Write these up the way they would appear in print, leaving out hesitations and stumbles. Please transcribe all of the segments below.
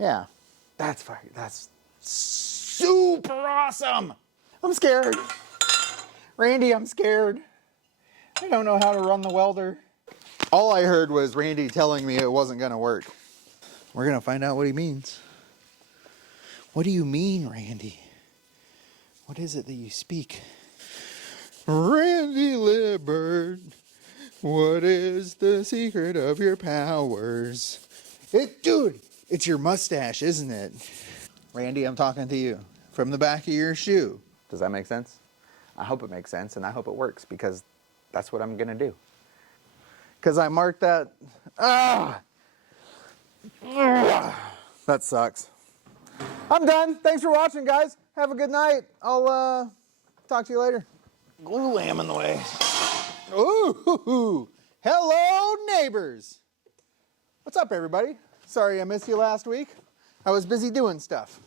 Yeah, that's super awesome. I'm scared. Randy, I'm scared. I don't know how to run the welder. All I heard was Randy telling me it wasn't gonna work. We're gonna find out what he means. What do you mean, Randy? What is it that you speak? Randy Libbert, what is the secret of your powers? Dude, it's your mustache, isn't it? Randy, I'm talking to you from the back of your shoe. Does that make sense? I hope it makes sense, and I hope it works, because that's what I'm gonna do. Because I marked that. That sucks. I'm done. Thanks for watching, guys. Have a good night. I'll talk to you later. Glue lamb in the way. Ooh, hello, neighbors. What's up, everybody? Sorry I missed you last week. I was busy doing stuff.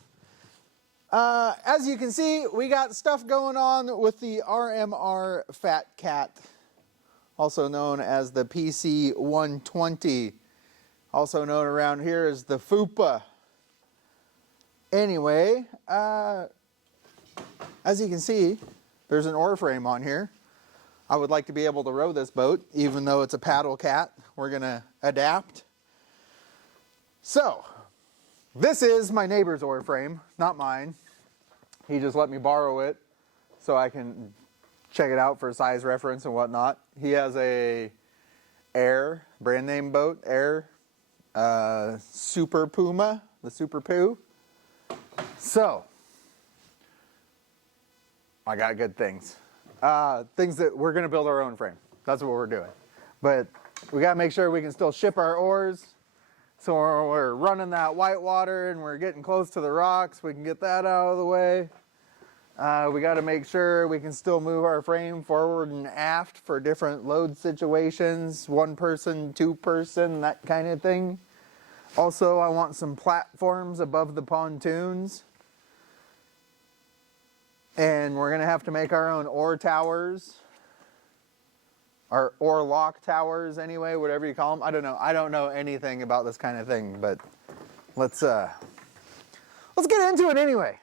As you can see, we got stuff going on with the RMR Fat Cat, also known as the PC 120, also known around here as the FUPA. Anyway, as you can see, there's an oar frame on here. I would like to be able to row this boat, even though it's a paddle cat. We're gonna adapt. So, this is my neighbor's oar frame, not mine. He just let me borrow it so I can check it out for size reference and whatnot. He has a Air, brand name boat, Air, Super Puma, the Super Poo. So, I got good things. Things that we're gonna build our own frame. That's what we're doing. But we gotta make sure we can still ship our oars. So we're running that white water and we're getting close to the rocks. We can get that out of the way. We got to make sure we can still move our frame forward and aft for different load situations. 1 person, 2 person, that kind of thing. Also, I want some platforms above the pontoons. And we're going to have to make our own oar towers. Or lock towers, anyway, whatever you call them. I don't know. I don't know anything about this kind of thing, but let's get into it anyway.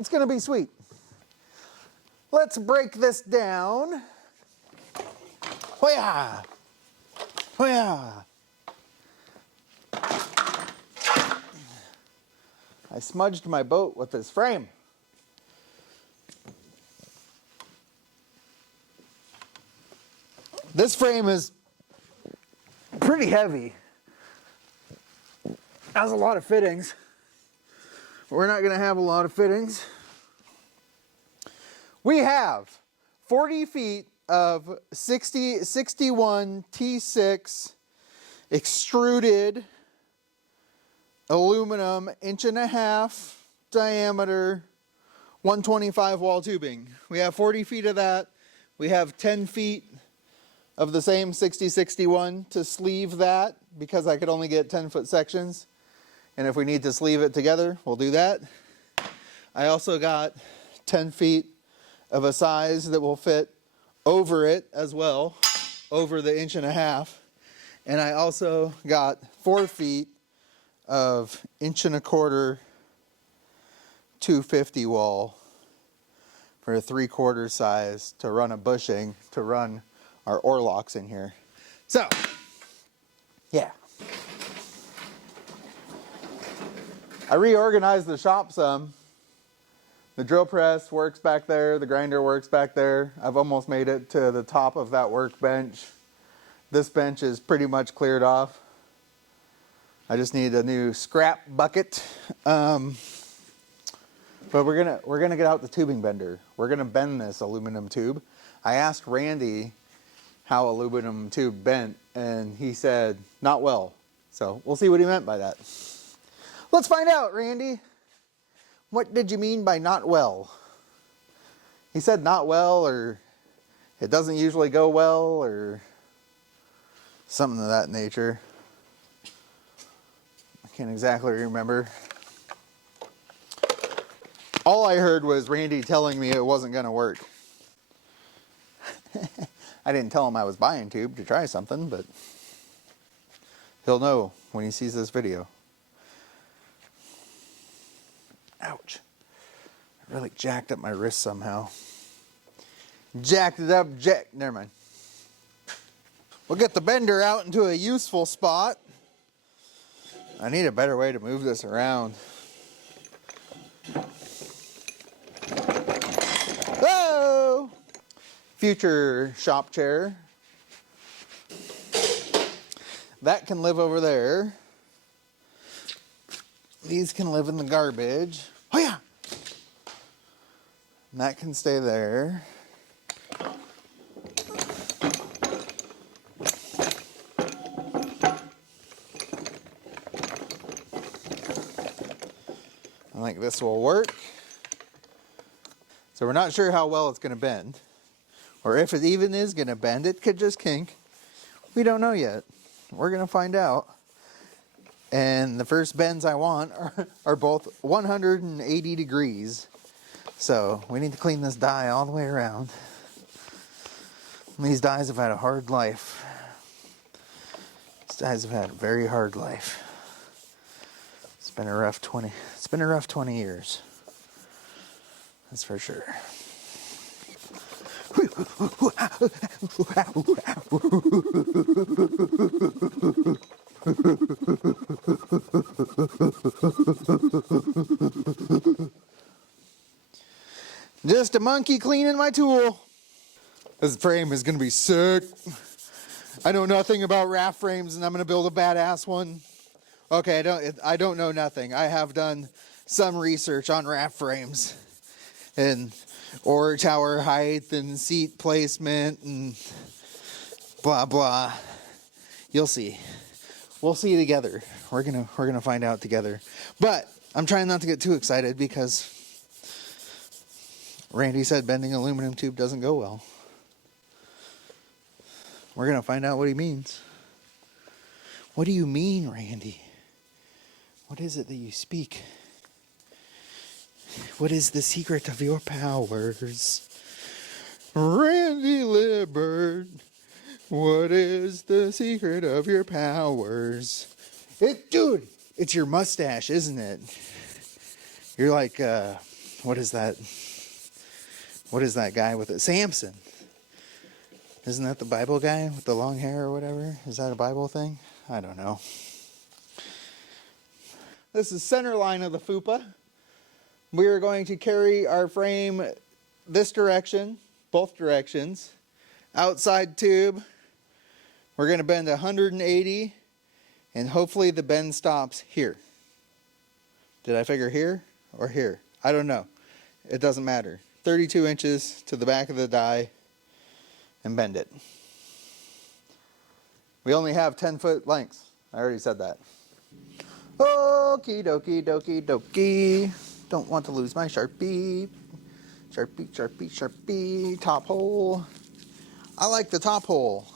It's gonna be sweet. Let's break this down. Hoya! Hoya! I smudged my boat with this frame. This frame is pretty heavy. Has a lot of fittings. We're not going to have a lot of fittings. We have 40 feet of 61 T6 extruded aluminum 1.5 inch diameter 125 wall tubing. We have 40 feet of that. We have 10 feet of the same 60-61 to sleeve that, because I could only get 10-foot sections. And if we need to sleeve it together, we'll do that. I also got 10 feet of a size that will fit over it as well, over the 1.5 inch. And I also got 4 feet of 1.25 inch 250 wall for a 3/4 size to run a bushing, to run our oar locks in here. So, yeah. I reorganized the shop some. The drill press works back there, the grinder works back there. I've almost made it to the top of that workbench. This bench is pretty much cleared off. I just need a new scrap bucket. But we're gonna get out the tubing bender. We're gonna bend this aluminum tube. I asked Randy how aluminum tube bent, and he said, not well. So we'll see what he meant by that. Let's find out, Randy. What did you mean by not well? He said not well, or it doesn't usually go well, or something of that nature. I can't exactly remember. All I heard was Randy telling me it wasn't gonna work. I didn't tell him I was buying tube to try something, but he'll know when he sees this video. Ouch. I really jacked up my wrist somehow. Jacked it up, never mind. We'll get the bender out into a useful spot. I need a better way to move this around. Whoa! Future shop chair. That can live over there. These can live in the garbage. Oh yeah! And that can stay there. I think this will work. So we're not sure how well it's going to bend. Or if it even is going to bend, it could just kink. We don't know yet. We're going to find out. And the first bends I want are both 180 degrees. So we need to clean this die all the way around. And these dies have had a hard life. These dies have had a very hard life. It's been a rough 20 years. That's for sure. Just a monkey cleaning my tool. This frame is going to be sick. I know nothing about raft frames, and I'm going to build a badass one. Okay, I don't know nothing. I have done some research on raft frames and oar tower height and seat placement and blah blah. You'll see. We'll see together. We're gonna find out together. But I'm trying not to get too excited because Randy said bending aluminum tube doesn't go well. We're gonna find out what he means. What do you mean, Randy? What is it that you speak? What is the secret of your powers? Randy Libbard, what is the secret of your powers? Dude, it's your mustache, isn't it? You're like, what is that? What is that guy with it? Samson. Isn't that the Bible guy with the long hair or whatever? Is that a Bible thing? I don't know. This is center line of the fupa. We are going to carry our frame this direction, both directions. Outside tube, we're going to bend 180, and hopefully the bend stops here. Did I figure here or here? I don't know. It doesn't matter. 32 inches to the back of the die and bend it. We only have 10-foot lengths. I already said that. Okie dokie dokie dokie. Don't want to lose my Sharpie. Sharpie, Sharpie, Sharpie. Top hole. I like the top hole.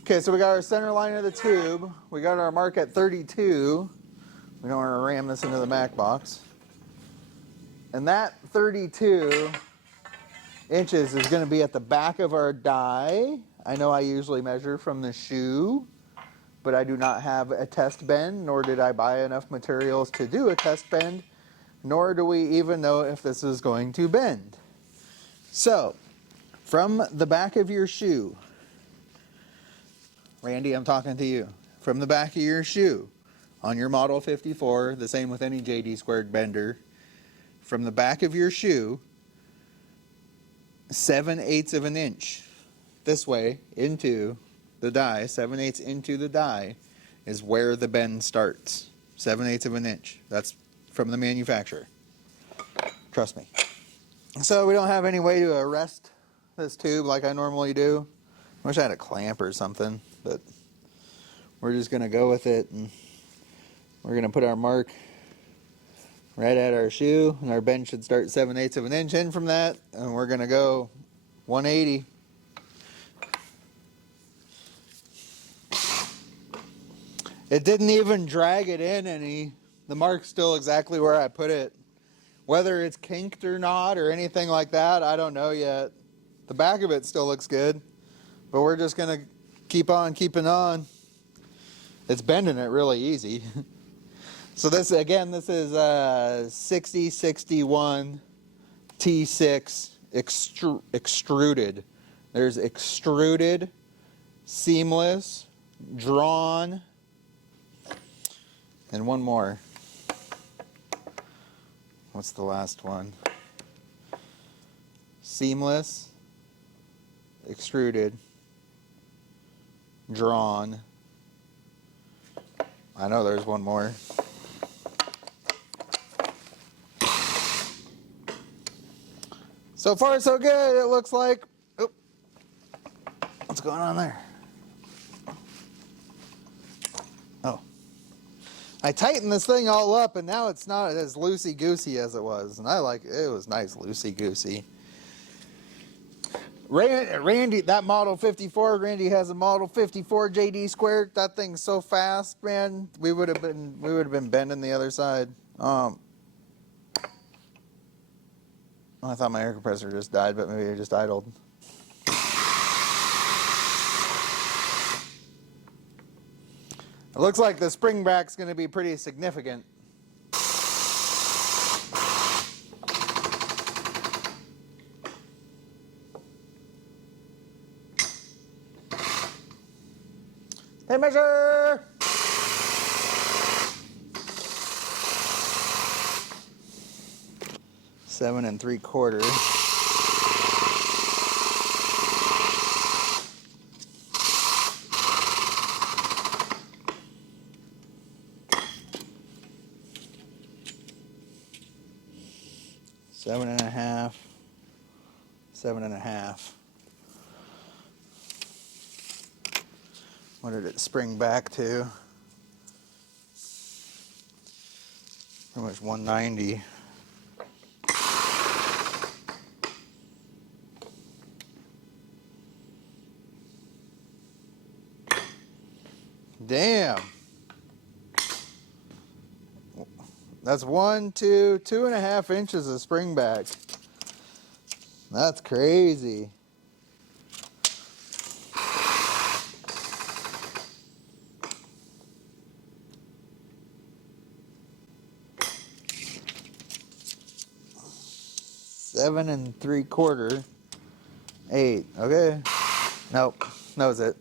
Okay, so we got our center line of the tube. We got our mark at 32. We don't want to ram this into the Mac box. And that 32 inches is going to be at the back of our die. I know I usually measure from the shoe, but I do not have a test bend, nor did I buy enough materials to do a test bend, nor do we even know if this is going to bend. So, from the back of your shoe, Randy, I'm talking to you. From the back of your shoe, on your Model 54, the same with any JD squared bender, from the back of your shoe, 7/8 of an inch this way into the die, 7/8 into the die is where the bend starts. 7/8 of an inch. That's from the manufacturer. Trust me. So we don't have any way to arrest this tube like I normally do. I wish I had a clamp or something, but we're just going to go with it, and we're going to put our mark right at our shoe, and our bend should start 7/8 of an inch in from that, and we're going to go 180. It didn't even drag it in any. The mark's still exactly where I put it. Whether it's kinked or not or anything like that, I don't know yet. The back of it still looks good, but we're just going to keep on keeping on. It's bending it really easy. So this, again, this is 6061 T6 extruded. There's extruded, seamless, drawn, and one more. What's the last one? Seamless, extruded, drawn. I know there's one more. So far, so good, it looks like. Oh, what's going on there? Oh. I tightened this thing all up, and now it's not as loosey-goosey as it was. And I like it. It was nice loosey-goosey. Randy, that Model 54, Randy has a Model 54 JD squared. That thing's so fast, man. We would have been bending the other side. I thought my air compressor just died, but maybe it just idled. It looks like the spring back's going to be pretty significant. Hey, measure! Seven and 3/4. Seven and a half. 7.5. What did it spring back to? Pretty much 190. Damn. That's 1, 2, 2.5 inches of spring back. That's crazy. Seven and 3/4. 8. Okay. Nope. That was it.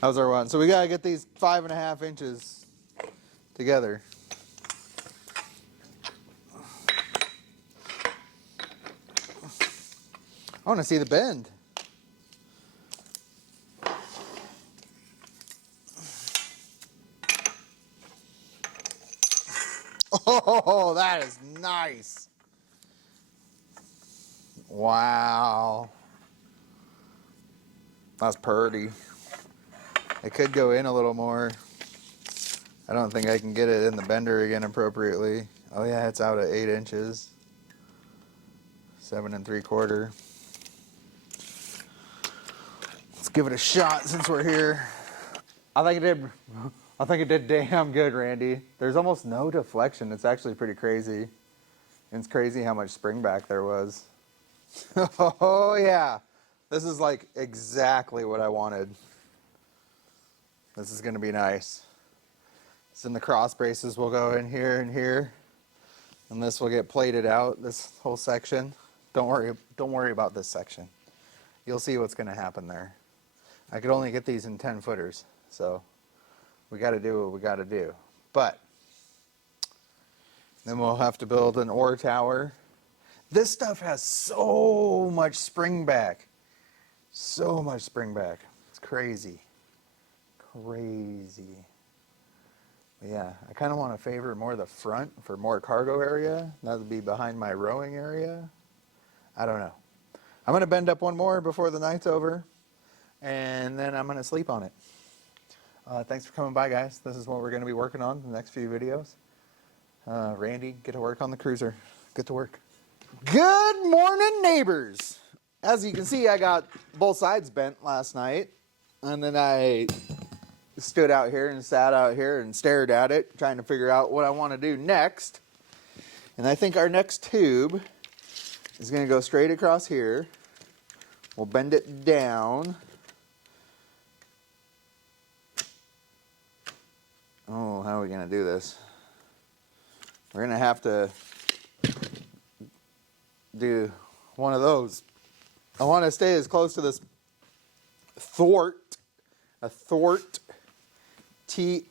That was our one. So we gotta get these 5.5 inches together. I want to see the bend. Oh, that is nice. Wow. That's pretty. It could go in a little more. I don't think I can get it in the bender again appropriately. Oh yeah, it's out at 8 inches. 7 and 3/4. Let's give it a shot since we're here. I think it did damn good, Randy. There's almost no deflection. It's actually pretty crazy. And it's crazy how much spring back there was. Oh yeah. This is like exactly what I wanted. This is going to be nice. So then the cross braces will go in here and here. And this will get plated out, this whole section. Don't worry about this section. You'll see what's going to happen there. I could only get these in 10 footers. So we got to do what we got to do. But then we'll have to build an oar tower. This stuff has so much spring back. So much spring back. It's crazy. Crazy. But yeah, I kind of want to favor more the front for more cargo area. That would be behind my rowing area. I don't know. I'm going to bend up one more before the night's over. And then I'm going to sleep on it. Thanks for coming by, guys. This is what we're going to be working on in the next few videos. Randy, get to work on the cruiser. Get to work. Good morning, neighbors. As you can see, I got both sides bent last night. And then I stood out here and sat out here and stared at it, trying to figure out what I want to do next. And I think our next tube is going to go straight across here. We'll bend it down. Oh, how are we going to do this? We're gonna have to do one of those. I want to stay as close to this thwart, a thwart, T-H-W-A-R-T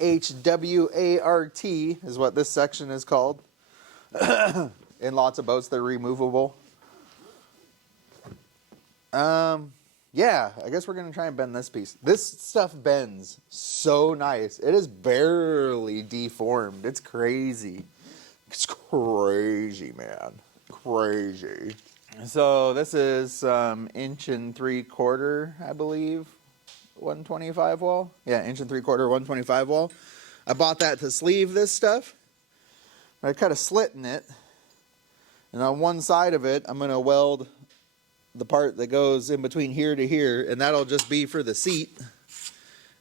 is what this section is called. In lots of boats, they're removable. Yeah, I guess we're going to try and bend this piece. This stuff bends so nice. It is barely deformed. It's crazy. It's crazy, man. Crazy. So this is 1 3/4, I believe, 125 wall. Yeah, 1 3/4, 125 wall. I bought that to sleeve this stuff. I cut a slit in it. And on one side of it, I'm going to weld the part that goes in between here to here, and that'll just be for the seat.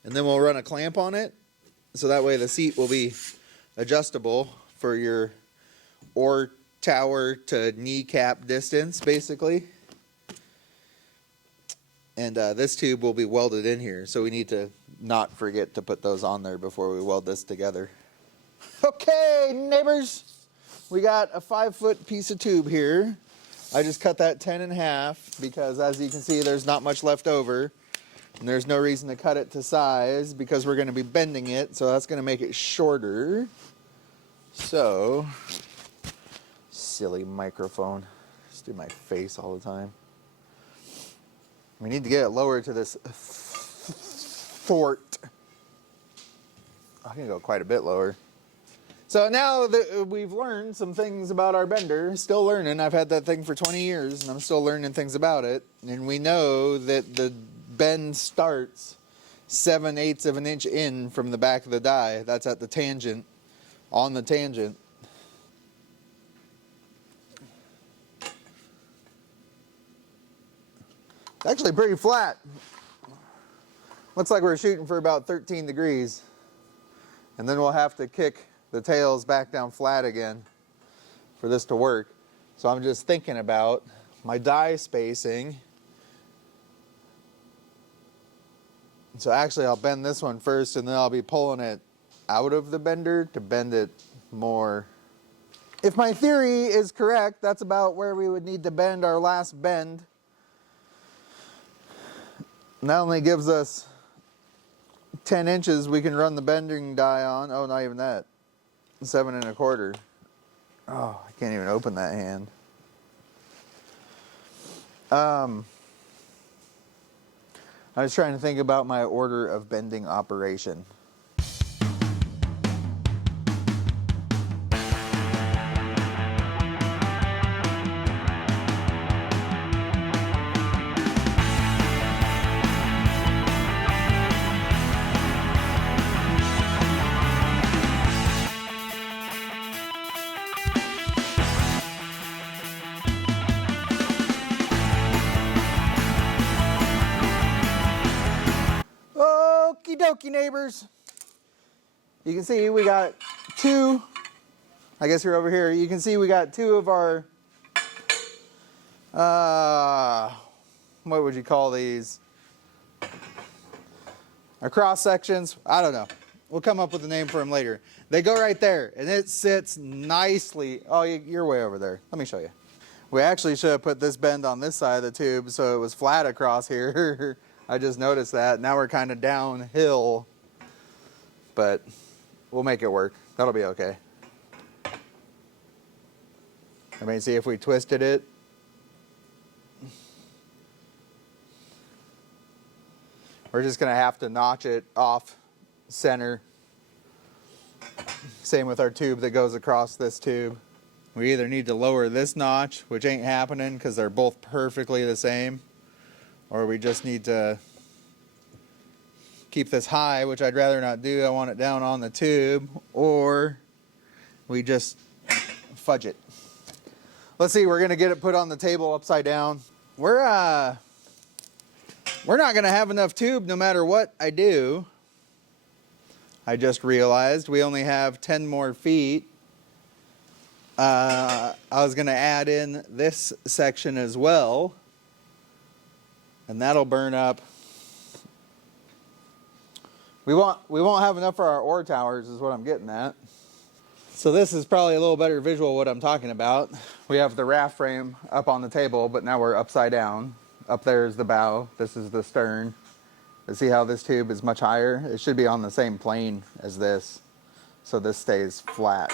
And then we'll run a clamp on it, so that way the seat will be adjustable for your oar tower to kneecap distance, basically. And this tube will be welded in here, so we need to not forget to put those on there before we weld this together. Okay, neighbors, we got a 5-foot piece of tube here. I just cut that 10 in half because, as you can see, there's not much left over. And there's no reason to cut it to size because we're going to be bending it, so that's going to make it shorter. So, silly microphone. Just do my face all the time. We need to get it lower to this thwart. I can go quite a bit lower. So now that we've learned some things about our bender, still learning. I've had that thing for 20 years and I'm still learning things about it. And we know that the bend starts 7/8 of an inch in from the back of the die. That's at the tangent, on the tangent. It's actually pretty flat. Looks like we're shooting for about 13 degrees. And then we'll have to kick the tails back down flat again for this to work. So I'm just thinking about my die spacing. So actually I'll bend this one first and then I'll be pulling it out of the bender to bend it more. If my theory is correct, that's about where we would need to bend our last bend. And that only gives us 10 inches we can run the bending die on. Oh, not even that. 7 1/4. Oh, I can't even open that hand. I was trying to think about my order of bending operation. Okie dokie, neighbors. You can see we got two. I guess you're over here. You can see we got two of our, what would you call these? Our cross sections. I don't know. We'll come up with a name for them later. They go right there, and it sits nicely. Oh, you're way over there. Let me show you. We actually should have put this bend on this side of the tube so it was flat across here. I just noticed that. Now we're kind of downhill, but we'll make it work. That'll be okay. I mean, see if we twisted it. We're just going to have to notch it off center. Same with our tube that goes across this tube. We either need to lower this notch, which ain't happening because they're both perfectly the same, or we just need to keep this high, which I'd rather not do. I want it down on the tube, or we just fudge it. Let's see, we're going to get it put on the table upside down. We're not going to have enough tube no matter what I do. I just realized we only have 10 more feet. I was going to add in this section as well, and that'll burn up. We won't have enough for our oar towers is what I'm getting at. So this is probably a little better visual what I'm talking about. We have the raft frame up on the table, but now we're upside down. Up there is the bow. This is the stern. But see how this tube is much higher? It should be on the same plane as this, so this stays flat.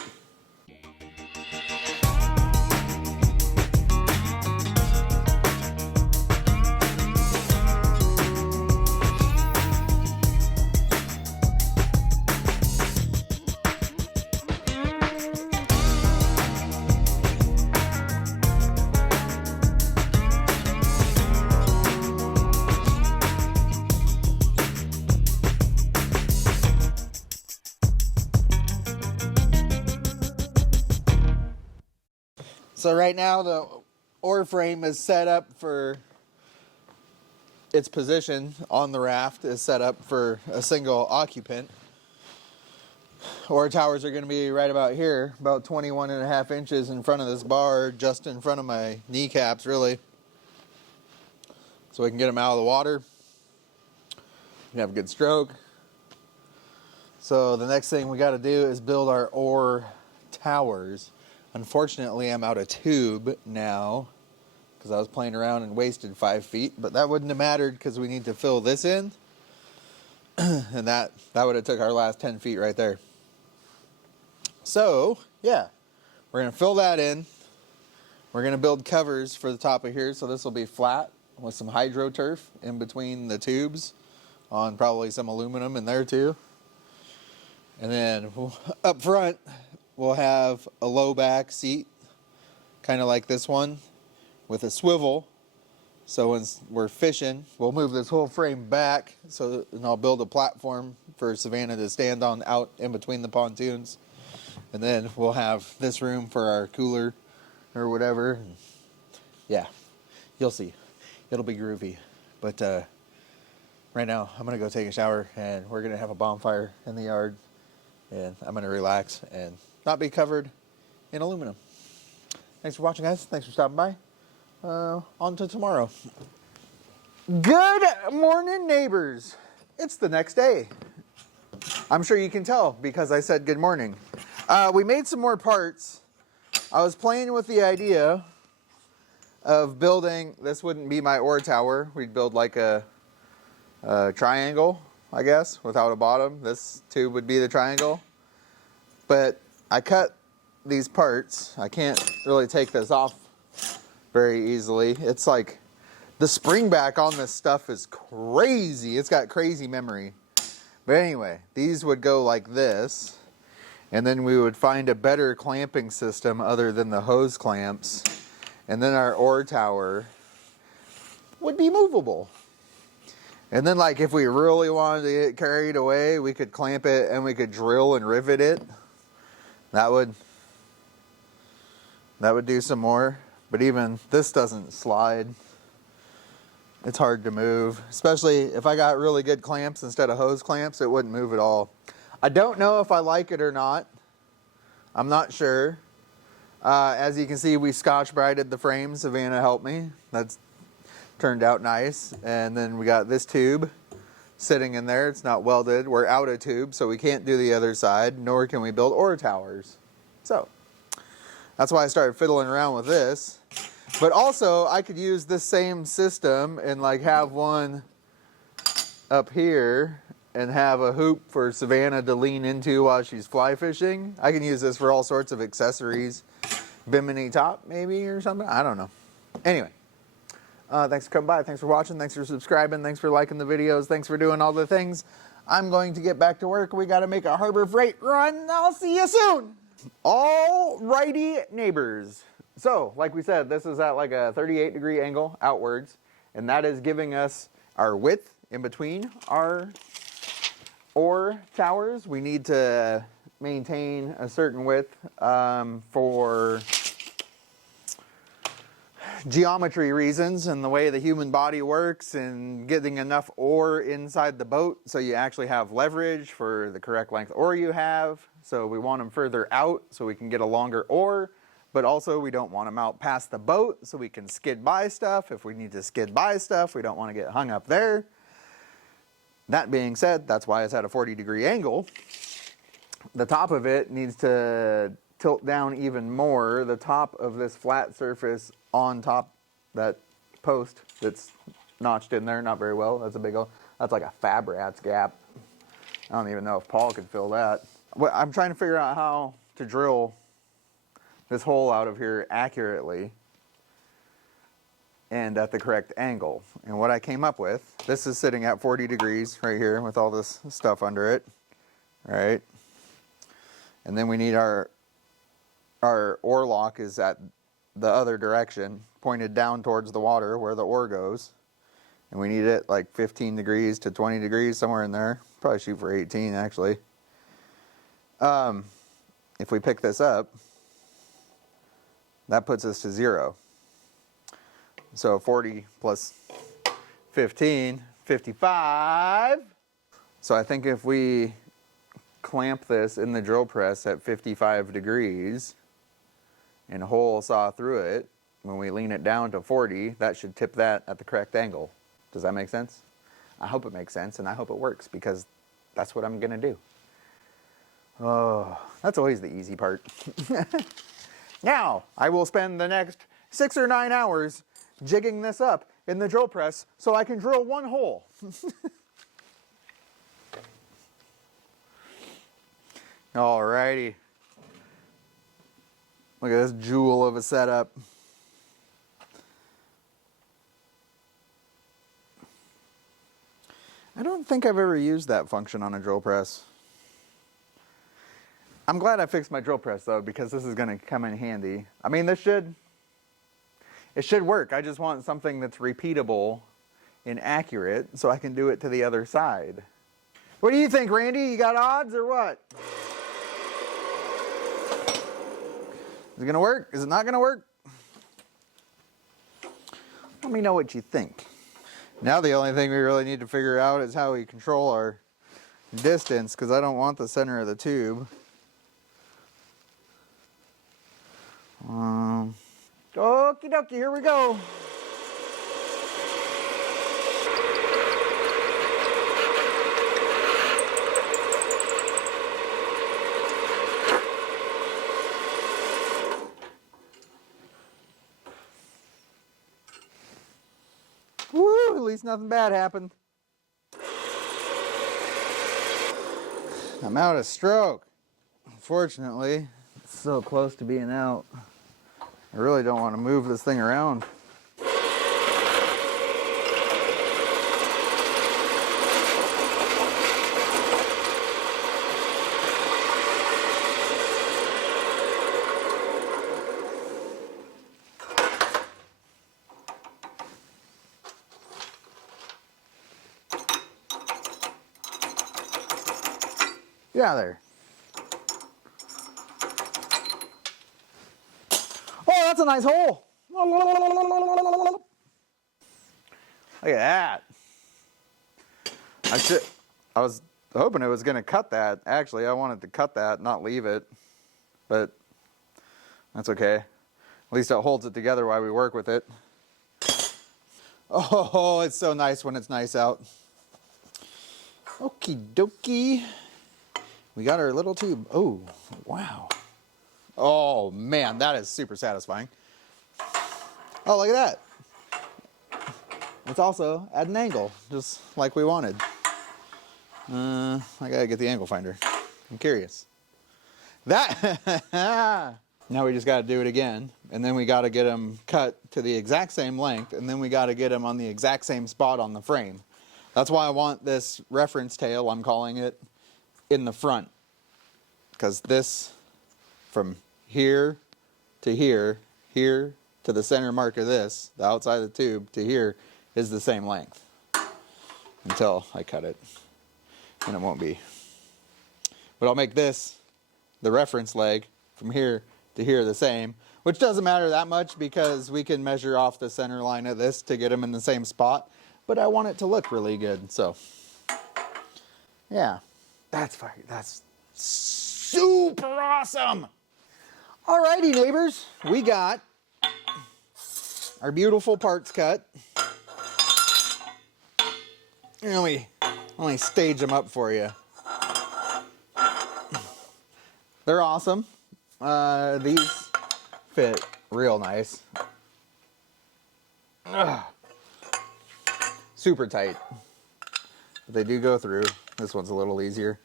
So right now the oar frame is set up for its position on the raft is set up for a single occupant. Oar towers are going to be right about here, about 21.5 inches in front of this bar, just in front of my kneecaps really. So we can get them out of the water. We can have a good stroke. So the next thing we got to do is build our oar towers. Unfortunately, I'm out of tube now because I was playing around and wasted 5 feet, but that wouldn't have mattered because we need to fill this in. And that would have took our last 10 feet right there. So, yeah, we're going to fill that in. We're going to build covers for the top of here, so this will be flat with some hydro turf in between the tubes on probably some aluminum in there too. And then up front, we'll have a low back seat, kind of like this one, with a swivel. So when we're fishing, we'll move this whole frame back, and I'll build a platform for Savannah to stand on out in between the pontoons. And then we'll have this room for our cooler or whatever. Yeah, you'll see. It'll be groovy. But right now, I'm going to go take a shower, and we're going to have a bonfire in the yard. And I'm going to relax and not be covered in aluminum. Thanks for watching, guys. Thanks for stopping by. On to tomorrow. Good morning, neighbors. It's the next day. I'm sure you can tell because I said good morning. We made some more parts. I was playing with the idea of building, this wouldn't be my oar tower. We'd build like a triangle, I guess, without a bottom. This tube would be the triangle. But I cut these parts. I can't really take this off very easily. It's like the spring back on this stuff is crazy. It's got crazy memory. But anyway, these would go like this. And then we would find a better clamping system other than the hose clamps. And then our oar tower would be movable. And then like if we really wanted to get carried away, we could clamp it and we could drill and rivet it. That would do some more, but even this doesn't slide. It's hard to move, especially if I got really good clamps instead of hose clamps, it wouldn't move at all. I don't know if I like it or not. I'm not sure. As you can see, we Scotch-Brighted the frame. Savannah helped me. That's turned out nice. And then we got this tube sitting in there. It's not welded. We're out of tube, so we can't do the other side, nor can we build oar towers. So that's why I started fiddling around with this. But also, I could use this same system and like have one up here and have a hoop for Savannah to lean into while she's fly fishing. I can use this for all sorts of accessories. Bimini top maybe or something. I don't know. Anyway. Thanks for coming by. Thanks for watching. Thanks for subscribing. Thanks for liking the videos. Thanks for doing all the things. I'm going to get back to work. We got to make a Harbor Freight run. I'll see you soon. Alrighty, neighbors. So, like we said, this is at like a 38-degree angle outwards, and that is giving us our width in between our oar towers. We need to maintain a certain width for geometry reasons and the way the human body works and getting enough oar inside the boat so you actually have leverage for the correct length oar you have. So we want them further out so we can get a longer oar, but also we don't want them out past the boat so we can skid by stuff. If we need to skid by stuff, we don't want to get hung up there. That being said, that's why it's at a 40-degree angle. the top of it needs to tilt down even more. The top of this flat surface on top that post that's notched in there, not very well. That's a big old, that's like a fab rat's gap. I don't even know if Paul could fill that. I'm trying to figure out how to drill this hole out of here accurately and at the correct angle. And what I came up with, this is sitting at 40 degrees right here with all this stuff under it, right? And then we need our oar lock is at the other direction, pointed down towards the water where the oar goes. And we need it like 15 degrees to 20 degrees, somewhere in there. Probably shoot for 18 actually. If we pick this up, that puts us to 0. So 40 plus 15, 55. So I think if we clamp this in the drill press at 55 degrees and hole saw through it, when we lean it down to 40, that should tip that at the correct angle. Does that make sense? I hope it makes sense, and I hope it works, because that's what I'm gonna do. Oh, that's always the easy part. Now, I will spend the next 6 or 9 hours jigging this up in the drill press so I can drill one hole. Alrighty. Look at this jewel of a setup. I don't think I've ever used that function on a drill press. I'm glad I fixed my drill press though, because this is going to come in handy. I mean, it should work. I just want something that's repeatable and accurate so I can do it to the other side. What do you think, Randy? You got odds or what? Is it going to work? Is it not going to work? Let me know what you think. Now the only thing we really need to figure out is how we control our distance, because I don't want the center of the tube. Okie dokie, here we go. Woo, at least nothing bad happened. I'm out of stroke. Unfortunately, it's so close to being out. I really don't want to move this thing around. Get out of there. Oh, that's a nice hole. Look at that. I was hoping it was going to cut that. Actually, I wanted to cut that, not leave it. But that's okay. At least it holds it together while we work with it. Oh, it's so nice when it's nice out. Okie dokie. We got our little tube. Oh, wow. Oh, man, that is super satisfying. Oh, look at that. It's also at an angle, just like we wanted. I gotta get the angle finder. I'm curious. That, now we just gotta do it again. And then we gotta get them cut to the exact same length. And then we gotta get them on the exact same spot on the frame. That's why I want this reference tail, I'm calling it, in the front. Because this, from here to here, here to the center mark of this, the outside of the tube to here, is the same length. Until I cut it. And it won't be. But I'll make this, the reference leg, from here to here the same. Which doesn't matter that much because we can measure off the center line of this to get them in the same spot. But I want it to look really good, so. Yeah, that's super awesome. Alrighty, neighbors, we got our beautiful parts cut. And let me stage them up for you. They're awesome. These fit real nice. Ugh. Super tight. But they do go through. This one's a little easier.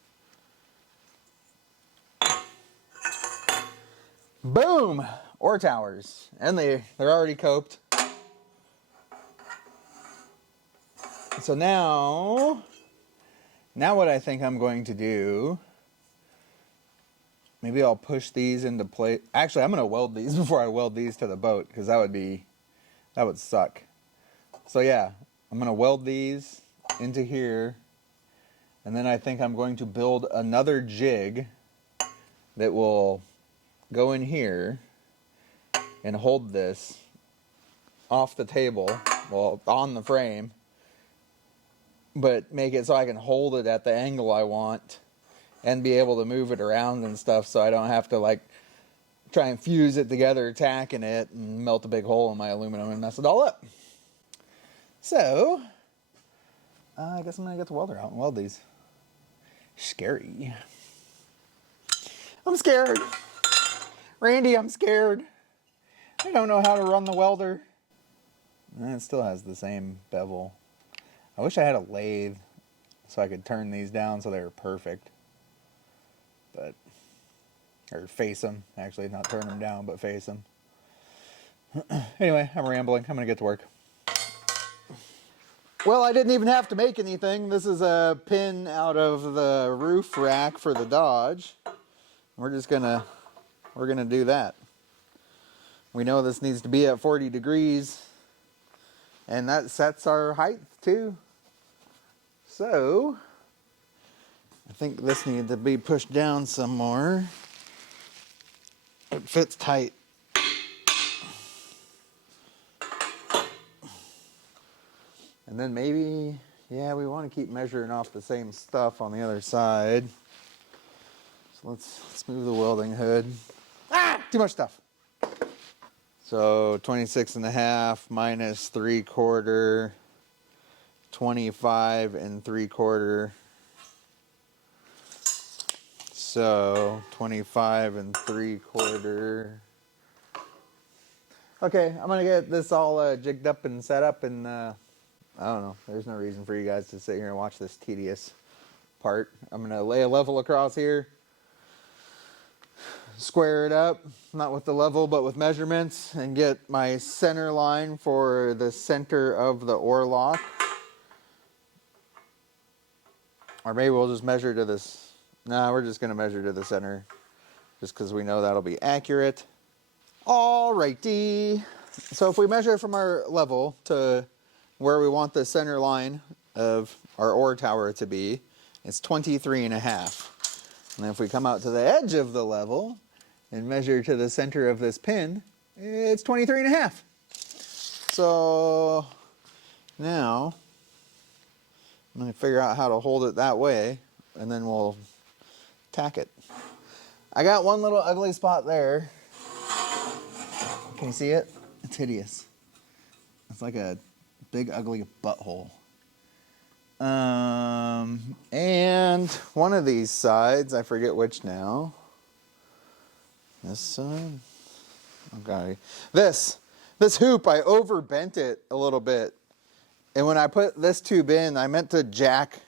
Boom! Oar towers. And they're already coped. So now what I think I'm going to do, maybe I'll push these into place. Actually, I'm going to weld these before I weld these to the boat, because that would suck. So yeah, I'm going to weld these into here, and then I think I'm going to build another jig that will go in here and hold this off the table, well, on the frame, but make it so I can hold it at the angle I want and be able to move it around and stuff, so I don't have to like try and fuse it together, tacking it, and melt a big hole in my aluminum and mess it all up. So, I guess I'm gonna get the welder out and weld these. Scary. I'm scared. Randy, I'm scared. I don't know how to run the welder. And it still has the same bevel. I wish I had a lathe so I could turn these down so they were perfect. But, or face them. Actually, not turn them down, but face them. Anyway, I'm rambling. I'm going to get to work. Well, I didn't even have to make anything. This is a pin out of the roof rack for the Dodge. We're gonna do that. We know this needs to be at 40 degrees, and that sets our height too. So, I think this needs to be pushed down some more. It fits tight. And then maybe, yeah, we want to keep measuring off the same stuff on the other side. So let's move the welding hood. Ah, too much stuff. So 26.5 minus 3/4, 25 3/4. So 25 3/4. Okay, I'm gonna get this all jigged up and set up, and I don't know. There's no reason for you guys to sit here and watch this tedious part. I'm gonna lay a level across here, square it up, not with the level but with measurements, and get my center line for the center of the oar lock. Or maybe we'll just measure to this. Nah, we're just gonna measure to the center, just because we know that'll be accurate. Alrighty. So if we measure from our level to where we want the center line of our oar tower to be, it's 23.5. And then if we come out to the edge of the level and measure to the center of this pin, it's 23.5. So now I'm going to figure out how to hold it that way, and then we'll tack it. I got one little ugly spot there. Can you see it? It's hideous. It's like a big ugly butthole. And one of these sides, I forget which now. This side? Okay. This hoop, I overbent it a little bit. And when I put this tube in, I meant to jack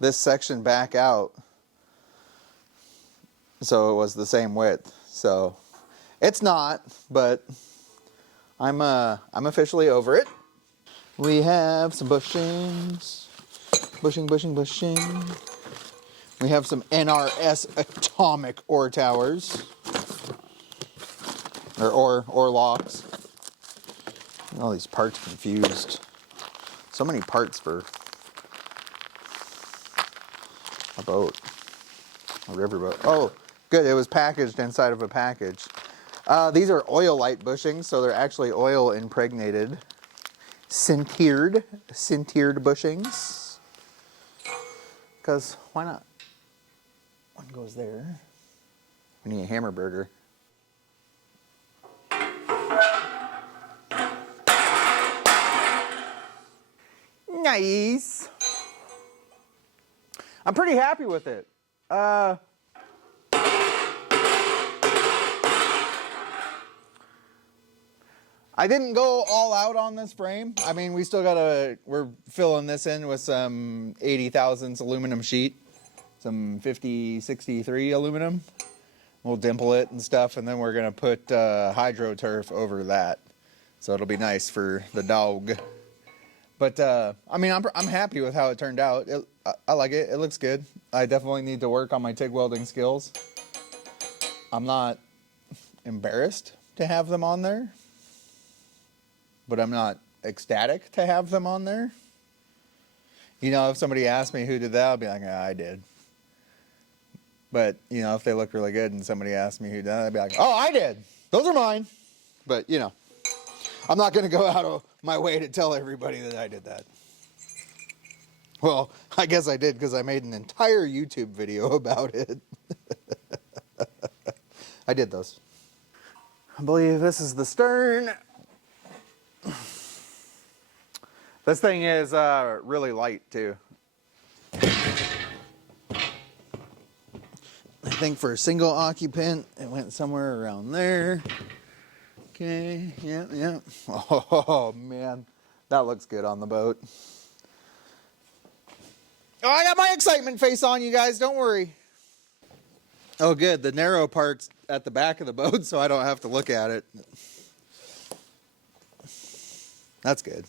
this section back out, so it was the same width. So it's not, but I'm officially over it. We have some bushings. Bushing. We have some NRS atomic oar towers. Or oar locks. All these parts confused. So many parts for a boat. A riverboat. Oh, good. It was packaged inside of a package. These are oil light bushings, so they're actually oil impregnated. Sintered bushings. Because why not? One goes there. We need a hamburger. Nice. I'm pretty happy with it. I didn't go all out on this frame. I mean, we still we're filling this in with some 80 thousandths aluminum sheet, some 5063 aluminum. We'll dimple it and stuff, and then we're gonna put hydro turf over that, so it'll be nice for the dog. But I mean, I'm happy with how it turned out. I like it. It looks good. I definitely need to work on my TIG welding skills. I'm not embarrassed to have them on there, but I'm not ecstatic to have them on there. You know, if somebody asked me who did that, I'll be like, I did. But, you know, if they look really good and somebody asked me who did that, I'd be like, oh, I did. Those are mine. But, you know, I'm not going to go out of my way to tell everybody that I did that. Well, I guess I did because I made an entire YouTube video about it. I did those. I believe this is the stern. This thing is really light too. I think for a single occupant, it went somewhere around there. Okay, yeah. Oh man, that looks good on the boat. Oh, I got my excitement face on, you guys, don't worry. Oh good, the narrow part's at the back of the boat, so I don't have to look at it. That's good.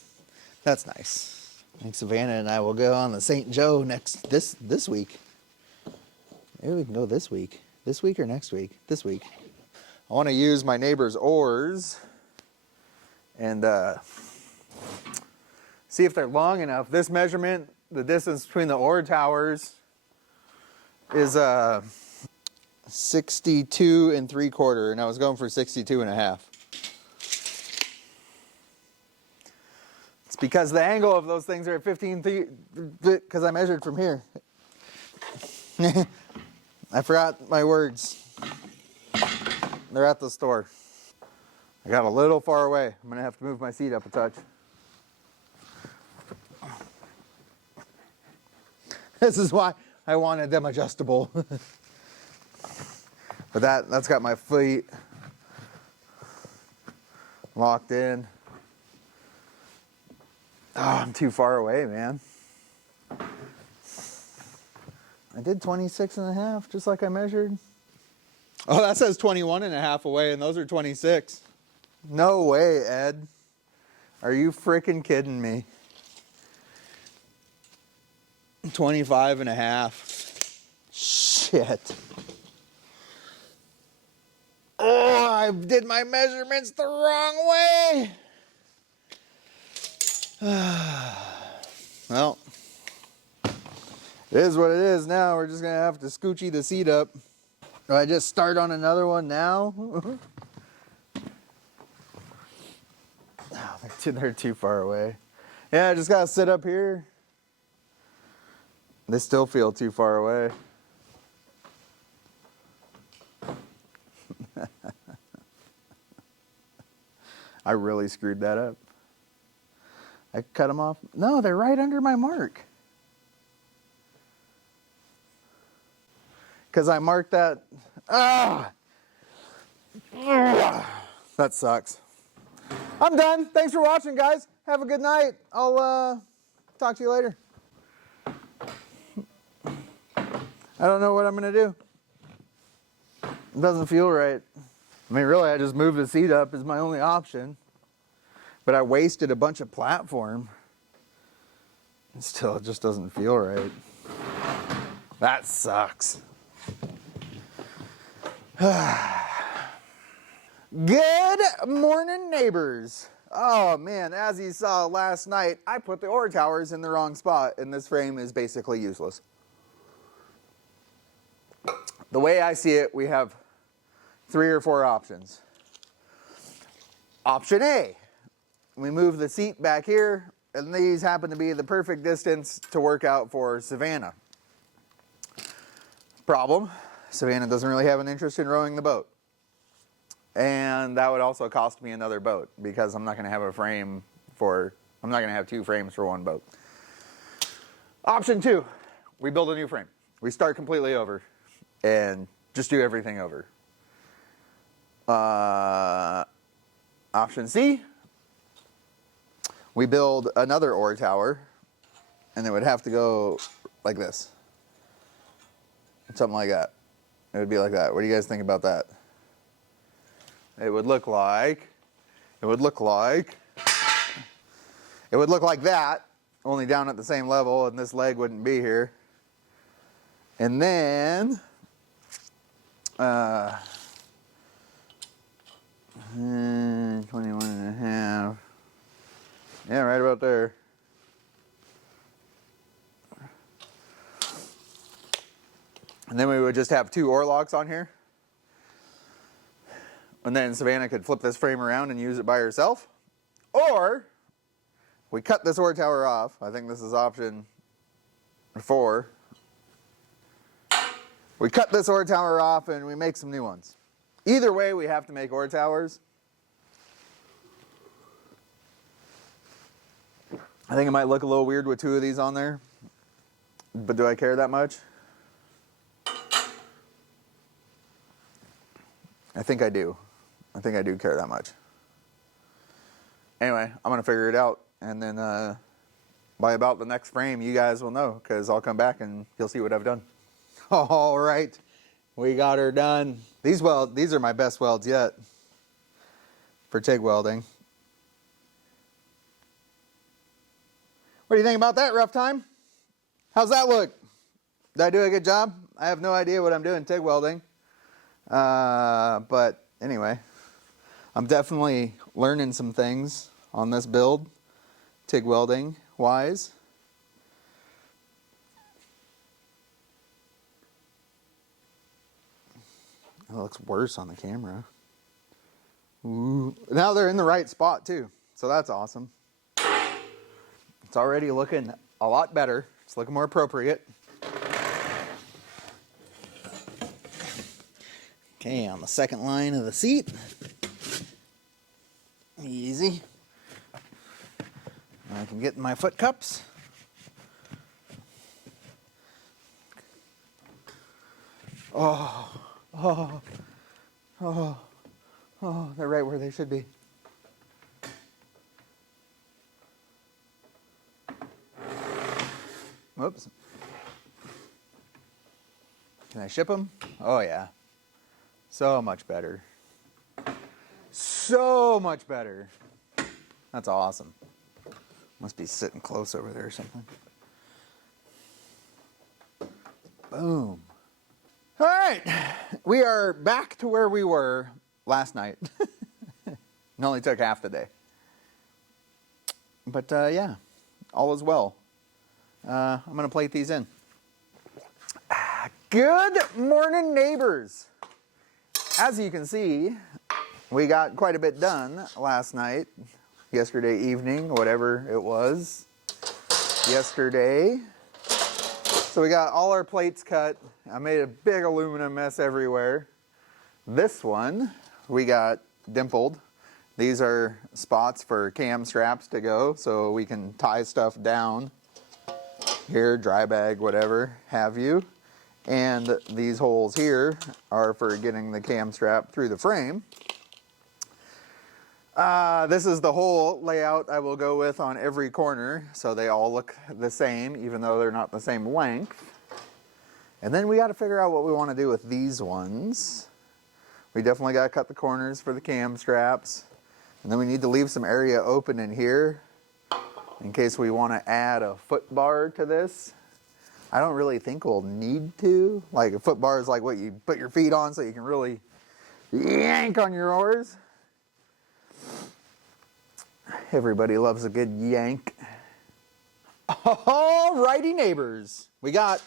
That's nice. I think Savannah and I will go on the St. Joe this week. Maybe we can go this week. This week or next week? This week. I want to use my neighbor's oars and see if they're long enough. This measurement, the distance between the oar towers is 62 3/4, and I was going for 62 1/2. It's because the angle of those things are at 15 feet, because I measured from here. I forgot my words. They're at the store. I got a little far away. I'm gonna have to move my seat up a touch. This is why I wanted them adjustable. But that's got my feet locked in. Oh, I'm too far away, man. I did 26 1/2, just like I measured. Oh, that says 21 1/2 away, and those are 26. No way, Ed. Are you freaking kidding me? 25 1/2. Shit. Oh, I did my measurements the wrong way. Well, it is what it is now. We're just going to have to scoochy the seat up. Do I just start on another one now? Oh, they're too far away. Yeah, I just got to sit up here. They still feel too far away. I really screwed that up. I cut them off. No, they're right under my mark. Because I marked that. That sucks. I'm done. Thanks for watching, guys. Have a good night. I'll talk to you later. I don't know what I'm going to do. It doesn't feel right. I mean, really, I just moved the seat up is my only option. But I wasted a bunch of platform. And still, it just doesn't feel right. That sucks. Good morning, neighbors. Oh man, as you saw last night, I put the oar towers in the wrong spot, and this frame is basically useless. The way I see it, we have 3 or 4 options. Option A, we move the seat back here, and these happen to be the perfect distance to work out for Savannah. Problem, Savannah doesn't really have an interest in rowing the boat. And that would also cost me another boat, because I'm not going to have I'm not going to have 2 frames for one boat. Option 2, we build a new frame. We start completely over and just do everything over. Option C, we build another oar tower, and it would have to go like this. Something like that. It would be like that. What do you guys think about that? It would look like that, only down at the same level, and this leg wouldn't be here. And then, 21 and a half. Yeah, right about there. And then we would just have 2 oar locks on here. And then Savannah could flip this frame around and use it by herself. Or we cut this oar tower off. I think this is option 4. We cut this oar tower off and we make some new ones. Either way, we have to make oar towers. I think it might look a little weird with 2 of these on there. But do I care that much? I think I do. I think I do care that much. Anyway, I'm going to figure it out. And then by about the next frame, you guys will know. Because I'll come back and you'll see what I've done. All right. We got her done. These are my best welds yet. For TIG welding. What do you think about that, rough time? How's that look? Did I do a good job? I have no idea what I'm doing TIG welding. But anyway, I'm definitely learning some things on this build, TIG welding wise. It looks worse on the camera. Ooh. Now they're in the right spot too, so that's awesome. It's already looking a lot better. It's looking more appropriate. Okay, on the second line of the seat. Easy. I can get in my foot cups. Oh, they're right where they should be. Whoops. Can I ship them? Oh yeah. So much better. So much better. That's awesome. Must be sitting close over there or something. Boom. All right. We are back to where we were last night. It only took half the day. But yeah, all is well. I'm going to plate these in. Good morning, neighbors. As you can see, we got quite a bit done last night, yesterday evening, whatever it was, yesterday. So we got all our plates cut. I made a big aluminum mess everywhere. This one, we got dimpled. These are spots for cam straps to go, so we can tie stuff down. Here, dry bag, whatever have you. And these holes here are for getting the cam strap through the frame. This is the whole layout I will go with on every corner, so they all look the same, even though they're not the same length. And then we got to figure out what we want to do with these ones. We definitely got to cut the corners for the cam straps. And then we need to leave some area open in here in case we want to add a foot bar to this. I don't really think we'll need to. Like a foot bar is like what you put your feet on so you can really yank on your oars. Everybody loves a good yank. Alrighty, neighbors. We got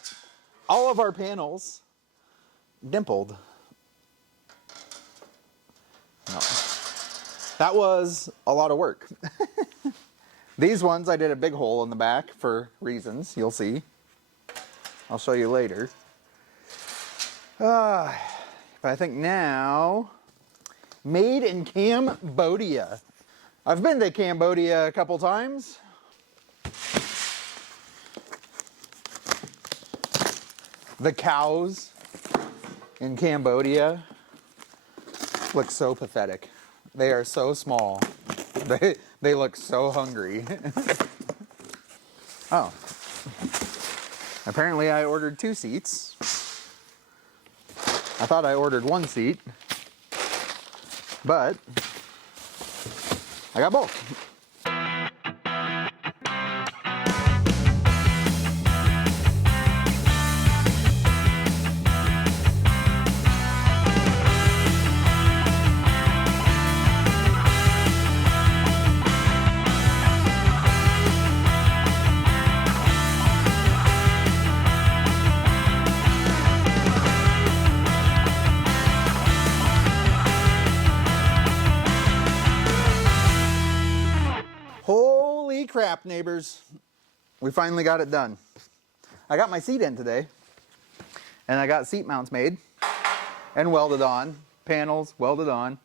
all of our panels dimpled. No. That was a lot of work. These ones I did a big hole in the back for reasons you'll see. I'll show you later. But I think now, made in Cambodia. I've been to Cambodia a couple times. The cows in Cambodia look so pathetic. They are so small. They look so hungry. Oh. Apparently I ordered 2 seats. I thought I ordered 1 seat, but I got both. Holy crap, neighbors. We finally got it done. I got my seat in today, and I got seat mounts made and welded on, panels welded on.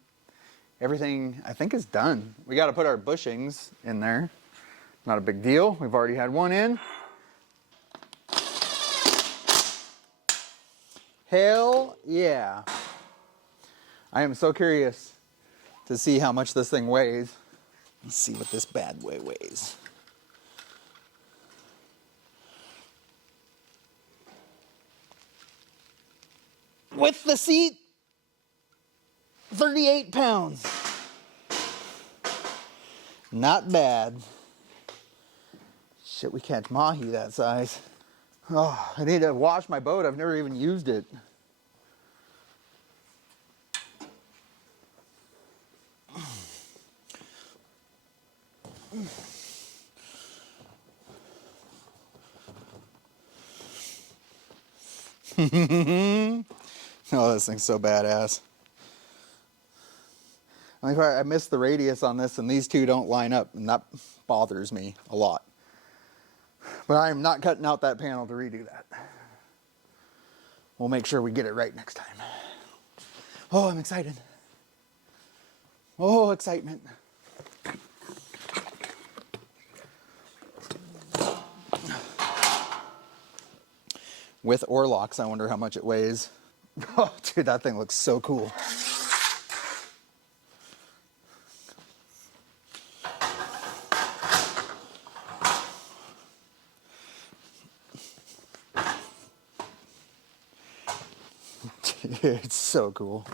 Everything I think is done. We got to put our bushings in there. Not a big deal. We've already had one in. Hell yeah. I am so curious to see how much this thing weighs. Let's see what this bad boy weighs. With the seat, 38 pounds. Not bad. Shit, we catch mahi that size. Oh, I need to wash my boat. I've never even used it. Oh, this thing's so badass. I missed the radius on this, and these two don't line up, and that bothers me a lot. But I am not cutting out that panel to redo that. We'll make sure we get it right next time. Oh, I'm excited. Oh, excitement. With oarlocks, I wonder how much it weighs. Oh, dude, that thing looks so cool. It's so cool.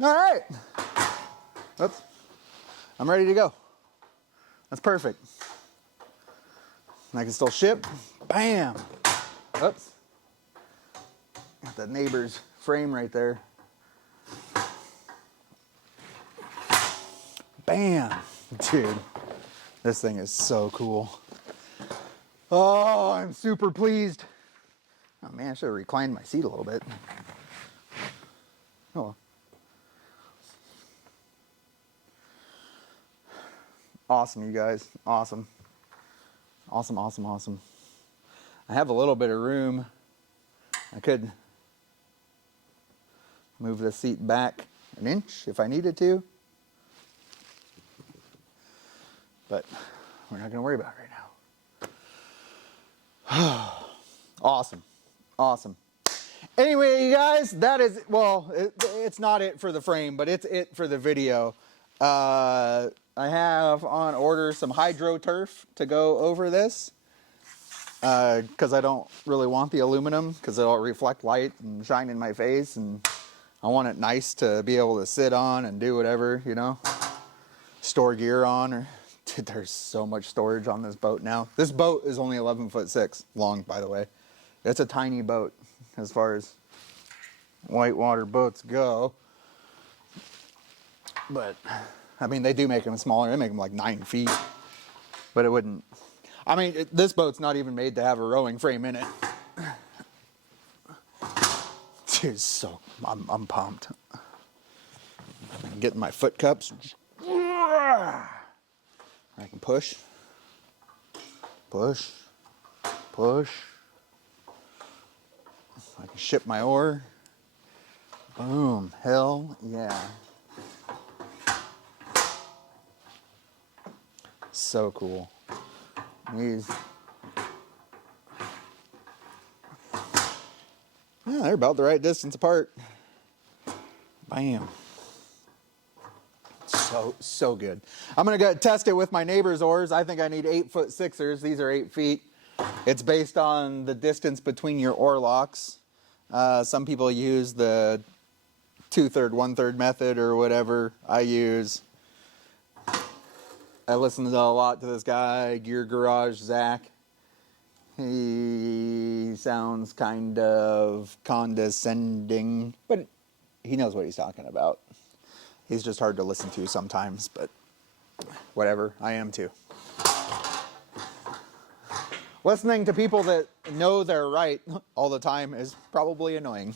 All right. Oops. I'm ready to go. That's perfect. I can still ship. Bam. Oops. Got the neighbor's frame right there. Bam. Dude, this thing is so cool. Oh, I'm super pleased. Oh man, I should have reclined my seat a little bit. Oh. Awesome, you guys. Awesome. Awesome, awesome, awesome. I have a little bit of room. I could move the seat back an inch if I needed to. But we're not going to worry about it right now. Awesome. Awesome. Anyway, you guys, that is, well, it's not it for the frame, but it's it for the video. I have on order some hydro turf to go over this because I don't really want the aluminum because it'll reflect light and shine in my face, and I want it nice to be able to sit on and do whatever, you know, store gear on. Or dude, there's so much storage on this boat now. This boat is only 11'6" long, by the way. It's a tiny boat as far as whitewater boats go, but I mean, they do make them smaller. They make them like 9 feet, but it wouldn't. I mean, this boat's not even made to have a rowing frame in it. Dude, so I'm pumped. I'm getting my foot cups. I can push, push, push. I can ship my oar. Boom! Hell yeah! So cool. These, yeah, they're about the right distance apart. Bam. So good. I'm going to go test it with my neighbor's oars. I think I need 8'6"ers. These are 8 feet. It's based on the distance between your oar locks. Some people use the 2/3, 1/3 method or whatever. I listen a lot to this guy, Gear Garage Zach. He sounds kind of condescending, but he knows what he's talking about. He's just hard to listen to sometimes, but whatever, I am too. Listening to people that know they're right all the time is probably annoying.